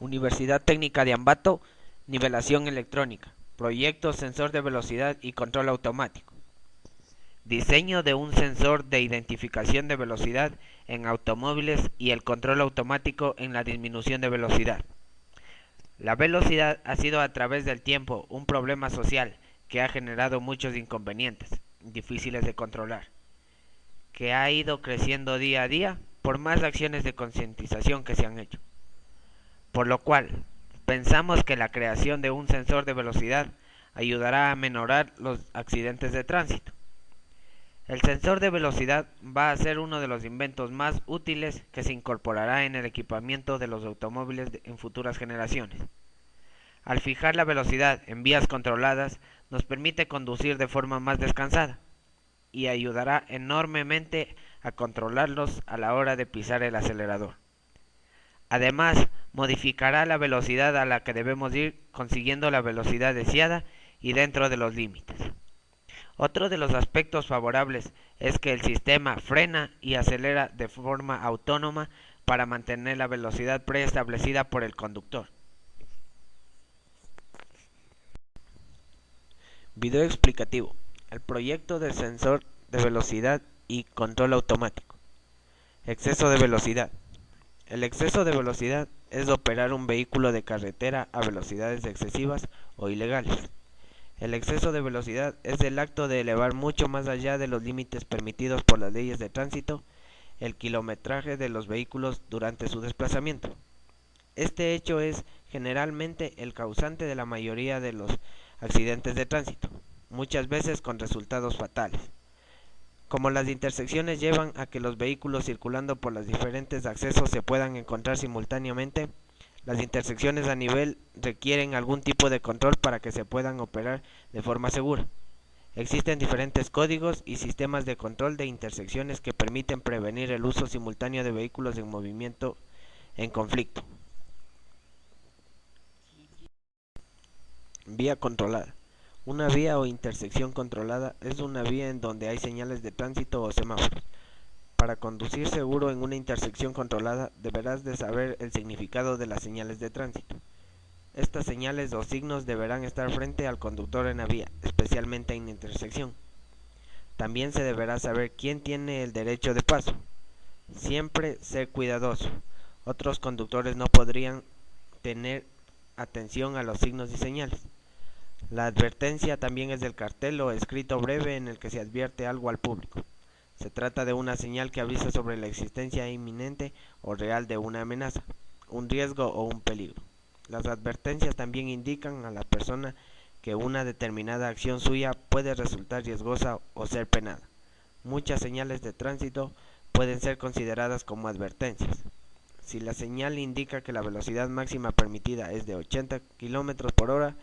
Universidad Técnica de Ambato, nivelación electrónica, proyecto sensor de velocidad y control automático. Diseño de un sensor de identificación de velocidad en automóviles y el control automático en la disminución de velocidad. La velocidad ha sido a través del tiempo un problema social que ha generado muchos inconvenientes, difíciles de controlar, que ha ido creciendo día a día por más acciones de concientización que se han hecho. Por lo cual, pensamos que la creación de un sensor de velocidad ayudará a minorar los accidentes de tránsito. El sensor de velocidad va a ser uno de los inventos más útiles que se incorporará en el equipamiento de los automóviles en futuras generaciones. Al fijar la velocidad en vías controladas, nos permite conducir de forma más descansada y ayudará enormemente a controlarlos a la hora de pisar el acelerador. Además, modificará la velocidad a la que debemos ir consiguiendo la velocidad deseada y dentro de los límites. Otro de los aspectos favorables es que el sistema frena y acelera de forma autónoma para mantener la velocidad preestablecida por el conductor. Video explicativo. El proyecto del sensor de velocidad y control automático. Exceso de velocidad. El exceso de velocidad es operar un vehículo de carretera a velocidades excesivas o ilegales. El exceso de velocidad es el acto de elevar mucho más allá de los límites permitidos por las leyes de tránsito el kilometraje de los vehículos durante su desplazamiento. Este hecho es generalmente el causante de la mayoría de los accidentes de tránsito, muchas veces con resultados fatales. Como las intersecciones llevan a que los vehículos circulando por los diferentes accesos se puedan encontrar simultáneamente, las intersecciones a nivel requieren algún tipo de control para que se puedan operar de forma segura. Existen diferentes códigos y sistemas de control de intersecciones que permiten prevenir el uso simultáneo de vehículos en movimiento en conflicto. Vía controlada. Una vía o intersección controlada es una vía en donde hay señales de tránsito o semáforos. Para conducir seguro en una intersección controlada, deberás de saber el significado de las señales de tránsito. Estas señales o signos deberán estar frente al conductor en la vía, especialmente en intersección. También se deberá saber quién tiene el derecho de paso. Siempre ser cuidadoso. Otros conductores no podrían tener atención a los signos y señales. La advertencia también es del cartel o escrito breve en el que se advierte algo al público. Se trata de una señal que avisa sobre la existencia inminente o real de una amenaza, un riesgo o un peligro. Las advertencias también indican a la persona que una determinada acción suya puede resultar riesgosa o ser penada. Muchas señales de tránsito pueden ser consideradas como advertencias. Si la señal indica que la velocidad máxima permitida es de 80 km por hora,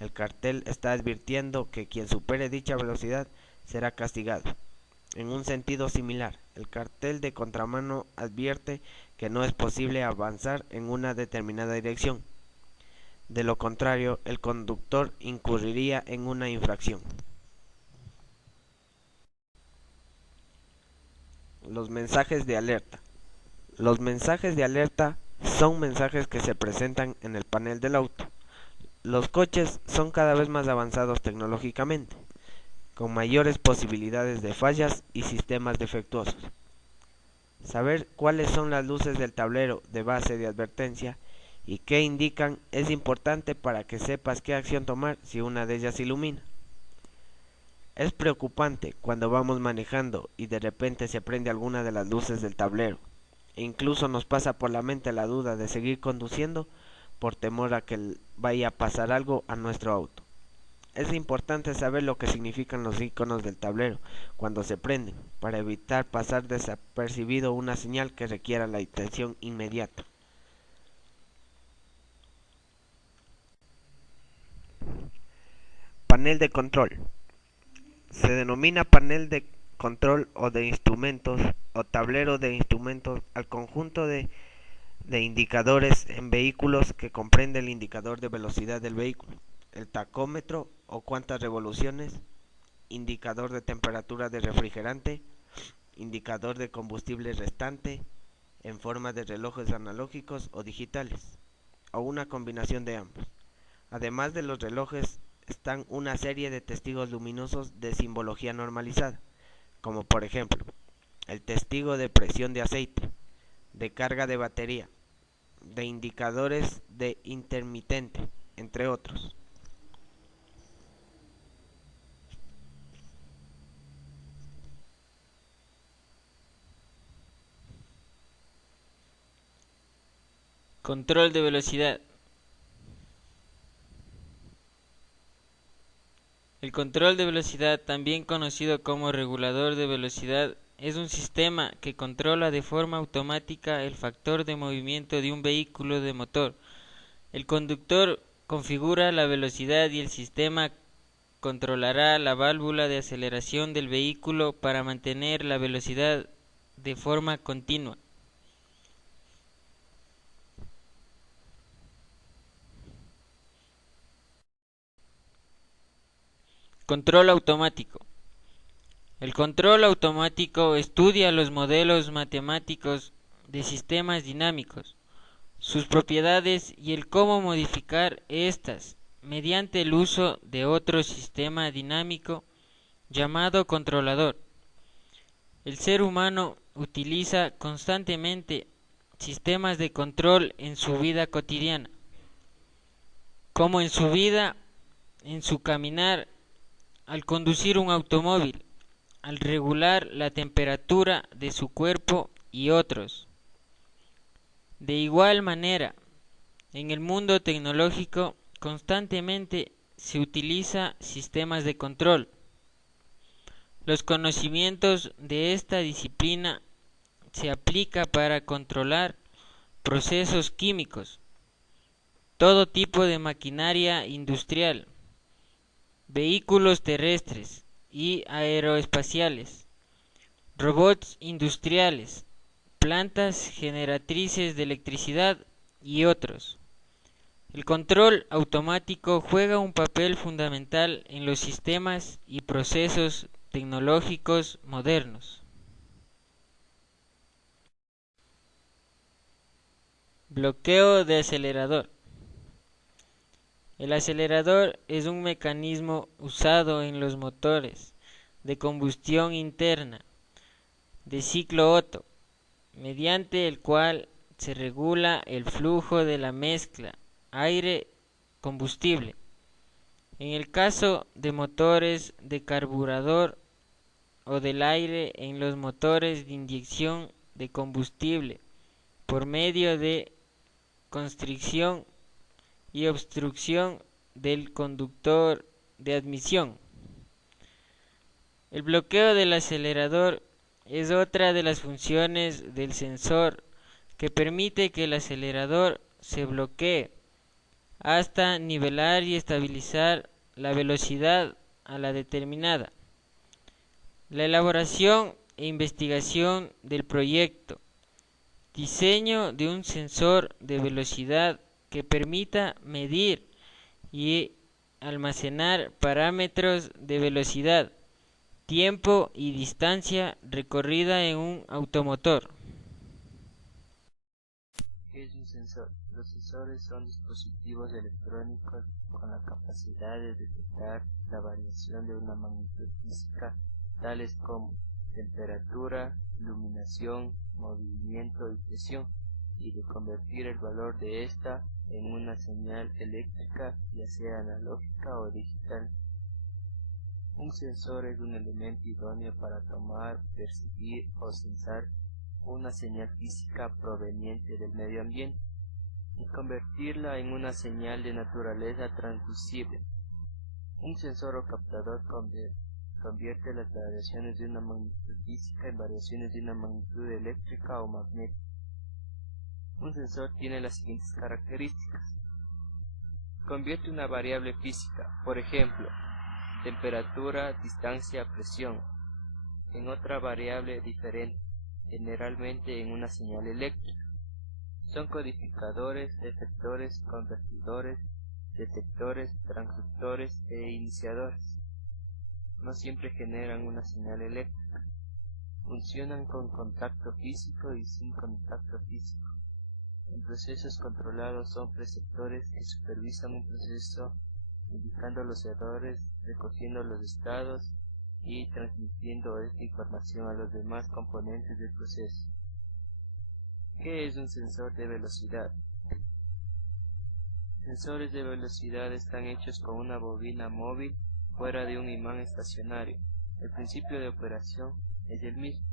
el cartel está advirtiendo que quien supere dicha velocidad será castigado. En un sentido similar, el cartel de contramano advierte que no es posible avanzar en una determinada dirección. De lo contrario, el conductor incurriría en una infracción. Los mensajes de alerta. Los mensajes de alerta son mensajes que se presentan en el panel del auto. Los coches son cada vez más avanzados tecnológicamente, con mayores posibilidades de fallas y sistemas defectuosos. Saber cuáles son las luces del tablero de base de advertencia y qué indican es importante para que sepas qué acción tomar si una de ellas ilumina. Es preocupante cuando vamos manejando y de repente se prende alguna de las luces del tablero, e incluso nos pasa por la mente la duda de seguir conduciendo por temor a que vaya a pasar algo a nuestro auto. Es importante saber lo que significan los iconos del tablero cuando se prenden, para evitar pasar desapercibido una señal que requiera la atención inmediata. Panel de control. Se denomina panel de control o de instrumentos o tablero de instrumentos al conjunto de indicadores en vehículos que comprende el indicador de velocidad del vehículo, el tacómetro o cuántas revoluciones, indicador de temperatura de refrigerante, indicador de combustible restante en forma de relojes analógicos o digitales, o una combinación de ambos. Además de los relojes, están una serie de testigos luminosos de simbología normalizada, como por ejemplo, el testigo de presión de aceite, de carga de batería, de indicadores de intermitente, entre otros. Control de velocidad. El control de velocidad, también conocido como regulador de velocidad, es un sistema que controla de forma automática el factor de movimiento de un vehículo de motor. El conductor configura la velocidad y el sistema controlará la válvula de aceleración del vehículo para mantener la velocidad de forma continua. Control automático. El control automático estudia los modelos matemáticos de sistemas dinámicos, sus propiedades y el cómo modificar estas mediante el uso de otro sistema dinámico llamado controlador. El ser humano utiliza constantemente sistemas de control en su vida cotidiana, como en su caminar, al conducir un automóvil, al regular la temperatura de su cuerpo y otros. De igual manera, en el mundo tecnológico constantemente se utiliza sistemas de control. Los conocimientos de esta disciplina se aplica para controlar procesos químicos, todo tipo de maquinaria industrial, vehículos terrestres y aeroespaciales, robots industriales, plantas generatrices de electricidad y otros. El control automático juega un papel fundamental en los sistemas y procesos tecnológicos modernos. Bloqueo de acelerador. El acelerador es un mecanismo usado en los motores de combustión interna de ciclo Otto, mediante el cual se regula el flujo de la mezcla aire-combustible. En el caso de motores de carburador o del aire en los motores de inyección de combustible por medio de constricción y obstrucción del conductor de admisión. El bloqueo del acelerador es otra de las funciones del sensor que permite que el acelerador se bloquee hasta nivelar y estabilizar la velocidad a la determinada. La elaboración e investigación del proyecto. Diseño de un sensor de velocidad que permita medir y almacenar parámetros de velocidad, tiempo y distancia recorrida en un automotor. ¿Qué es un sensor? Los sensores son dispositivos electrónicos con la capacidad de detectar la variación de una magnitud física, tales como temperatura, iluminación, movimiento y presión, y de convertir el valor de esta en una señal eléctrica, ya sea analógica o digital. Un sensor es un elemento idóneo para tomar, percibir o sensar una señal física proveniente del medio ambiente y convertirla en una señal de naturaleza transducible. Un sensor o captador convierte las variaciones de una magnitud física en variaciones de una magnitud eléctrica o magnética. Un sensor tiene las siguientes características. Convierte una variable física, por ejemplo, temperatura, distancia, presión, en otra variable diferente, generalmente en una señal eléctrica. Son codificadores, efectores, convertidores, detectores, transductores e iniciadores. No siempre generan una señal eléctrica. Funcionan con contacto físico y sin contacto físico. En procesos controlados son preceptores que supervisan un proceso, indicando los errores, recogiendo los estados y transmitiendo esta información a los demás componentes del proceso. ¿Qué es un sensor de velocidad? Sensores de velocidad están hechos con una bobina móvil fuera de un imán estacionario. El principio de operación es el mismo.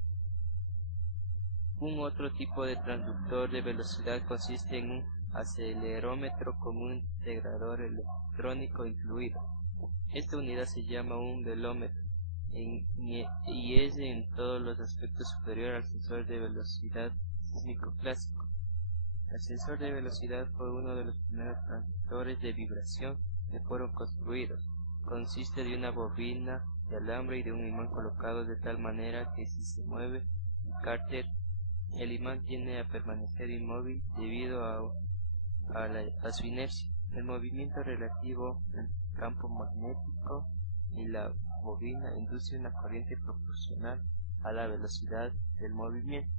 Un otro tipo de transductor de velocidad consiste en un acelerómetro con un integrador electrónico incluido. Esta unidad se llama un velómetro y es en todos los aspectos superior al sensor de velocidad sísmico clásico. El sensor de velocidad fue uno de los primeros transductores de vibración que fueron construidos. Consiste de una bobina de alambre y de un imán colocados de tal manera que si se mueve el cárter, el imán tiende a permanecer inmóvil debido a su inercia. El movimiento relativo entre el campo magnético y la bobina induce una corriente proporcional a la velocidad del movimiento.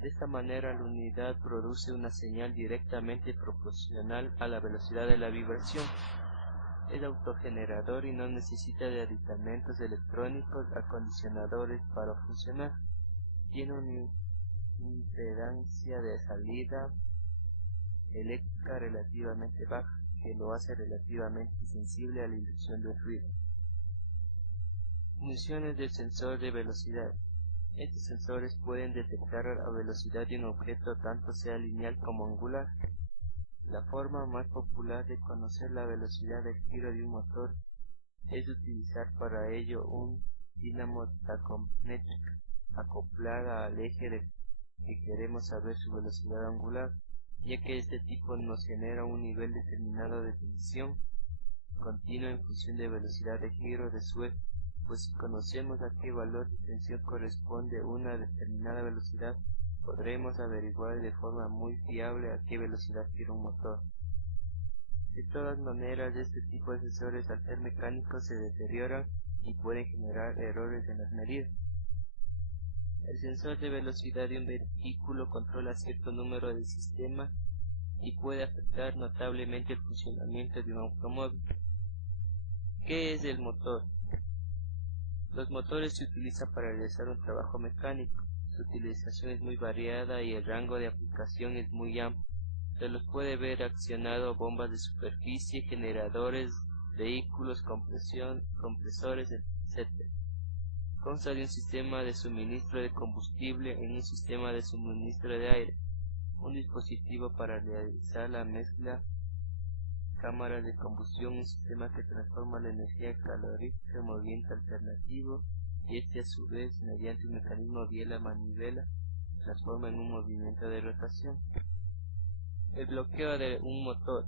De esta manera la unidad produce una señal directamente proporcional a la velocidad de la vibración. Es autogenerador y no necesita de aditamentos electrónicos acondicionadores para funcionar. Tiene una impedancia de salida eléctrica relativamente baja, que lo hace relativamente sensible a la inducción del ruido. Funciones del sensor de velocidad. Estos sensores pueden detectar la velocidad de un objeto tanto sea lineal como angular. La forma más popular de conocer la velocidad del giro de un motor es utilizar para ello un dínamo tacométrica acoplada al eje de que queremos saber su velocidad angular, ya que este tipo nos genera un nivel determinado de tensión continua en función de velocidad de giro de su eje. Pues si conocemos a qué valor de tensión corresponde una determinada velocidad, podremos averiguar de forma muy fiable a qué velocidad gira un motor. De todas maneras, este tipo de sensores al ser mecánicos se deterioran y pueden generar errores en las medidas. El sensor de velocidad de un vehículo controla cierto número de sistemas y puede afectar notablemente el funcionamiento de un automóvil. ¿Qué es el motor? Los motores se utilizan para realizar un trabajo mecánico. Su utilización es muy variada y el rango de aplicación es muy amplio. Se los puede ver accionado bombas de superficie, generadores, vehículos, compresores, etc. Consta de un sistema de suministro de combustible en un sistema de suministro de aire, un dispositivo para realizar la mezcla, cámaras de combustión, un sistema que transforma la energía calorífica en movimiento alternativo y este a su vez mediante un mecanismo biela-manivela transforma en un movimiento de rotación. El bloqueo de un motor.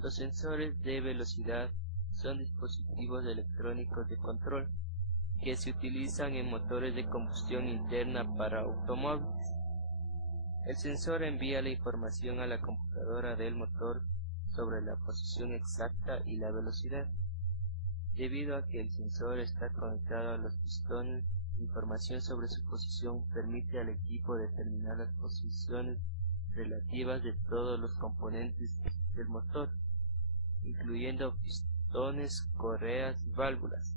Los sensores de velocidad son dispositivos electrónicos de control que se utilizan en motores de combustión interna para automóviles. El sensor envía la información a la computadora del motor sobre la posición exacta y la velocidad. Debido a que el sensor está conectado a los pistones, la información sobre su posición permite al equipo determinar las posiciones relativas de todos los componentes del motor, incluyendo pistones, correas y válvulas.